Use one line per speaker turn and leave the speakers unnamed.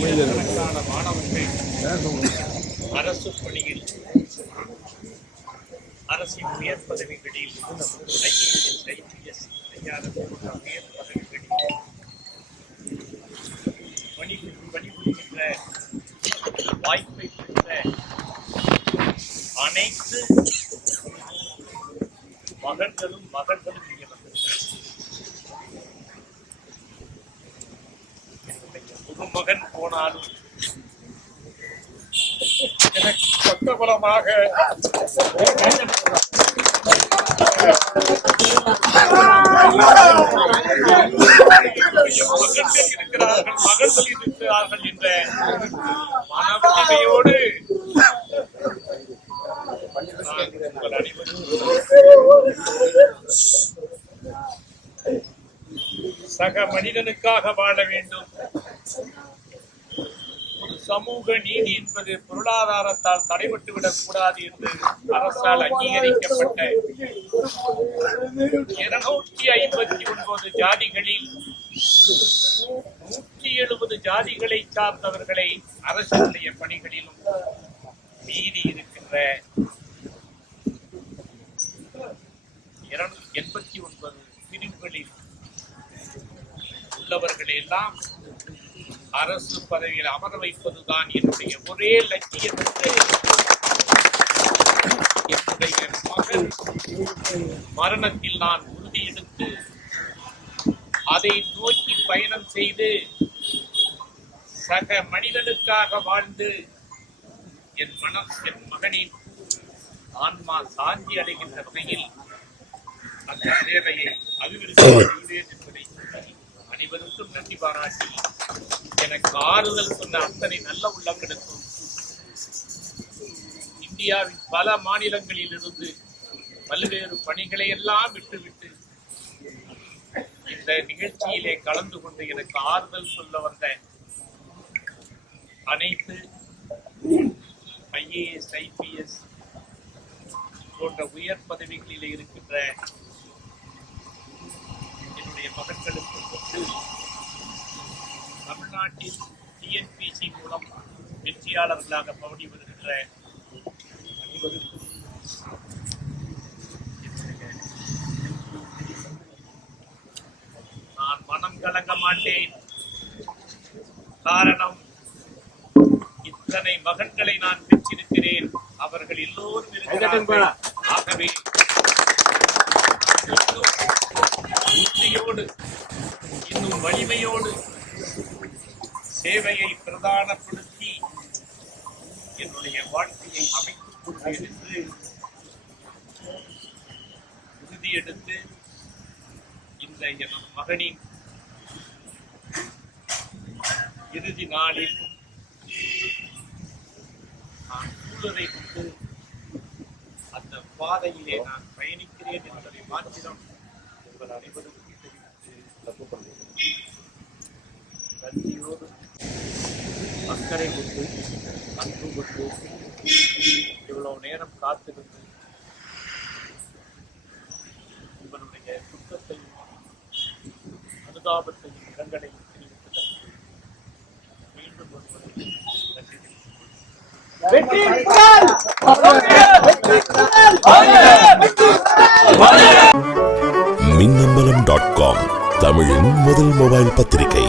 ஆயிரக்கணக்கான மாணவர்கள் அரசு பணியில் அரசின் உயர் பதவிகளில் ஐஏஎஸ் ஐபிஎஸ் ஐஆர்எஸ் போன்ற உயர் பதவிகளில் பணி பணிபுரிகின்ற வாய்ப்பை பெற்ற அனைத்து மகன்களும் மகள்களும் என்னுடைய மகன் போனாலும் எனக்கு பக்கபலமாக மகன்கள் இருக்கிறார்கள் இருக்கிறார்கள் என்ற உங்கள் சக மனிதனுக்காக வாழ வேண்டும். சமூக நீதி என்பது பொருளாதாரத்தால் தடைபட்டு விடக்கூடாது என்று அரசால் அங்கீகரிக்கப்பட்ட இருநூற்றி ஐம்பத்தி ஒன்பது ஜாதிகளில் நூற்றி எழுபது ஜாதிகளை சார்ந்தவர்களை அரசுடைய பணிகளிலும் மீதி இருக்கின்ற எண்பத்தி ஒன்பது பிரிவுகளில் உள்ளவர்களை எல்லாம் அரசு பதவியில் அமர வைப்பதுதான் என்னுடைய ஒரே லட்சியம் என்று என்னுடைய மகன் மரணத்தில் நான் உறுதியெடுத்து அதை நோக்கி பயணம் செய்து சக மனிதனுக்காக வாழ்ந்து என் மனம் என் மகனின் ஆன்மா சாந்தி அடைகின்ற வகையில் அந்த சேவையை அபிவிருத்தி செய்வேன் என்பதை அனைவருக்கும் நன்றி பாராட்டி எனக்கு ஆறுதல் சொன்ன அத்தனை நல்ல உள்ளங்களுக்கும் இந்தியாவின் பல மாநிலங்களில் இருந்து பல்வேறு பணிகளை எல்லாம் விட்டுவிட்டு இந்த நிகழ்ச்சியிலே கலந்து கொண்டு எனக்கு ஆறுதல் சொல்ல வந்த அனைத்து ஐஏஎஸ் ஐபிஎஸ் போன்ற உயர் பதவிகளில் இருக்கின்ற என்னுடைய மகன்களுக்கு கொண்டு தமிழ்நாட்டில் டிஎன்பிசி மூலம் வெற்றியாளர்களாக பவனி வருகின்ற நான் மனம் கலங்க மாட்டேன். காரணம் இத்தனை மகன்களை நான் பெற்றிருக்கிறேன். அவர்கள் எல்லோரும் இருக்கிறார்கள். ஆகவே உறுதியோடு இன்னும் வலிமையோடு சேவையை பிரதானப்படுத்தி என்னுடைய வாழ்க்கையை அமைத்துக் கொள்வேன் என்று உறுதியெடுத்து இந்த என் மகனின் இறுதி நாளில் நான் சூழலை கொண்டு அந்த பாதையிலே நான் பயணிக்கிறேன் என்பதை மாத்திரம் உங்கள் அனைவருக்கும் தெரிவித்து நன்றியோடு அக்கறை கொண்டு அன்பு கொண்டு இவ்வளவு நேரம் காத்திருந்து உங்களுடைய துக்கத்தையும் அனுதாபத்தையும் தெரிவித்துக்
மின்னம்பலம் டாட் காம் தமிழின் முதல் மொபைல் பத்திரிகை.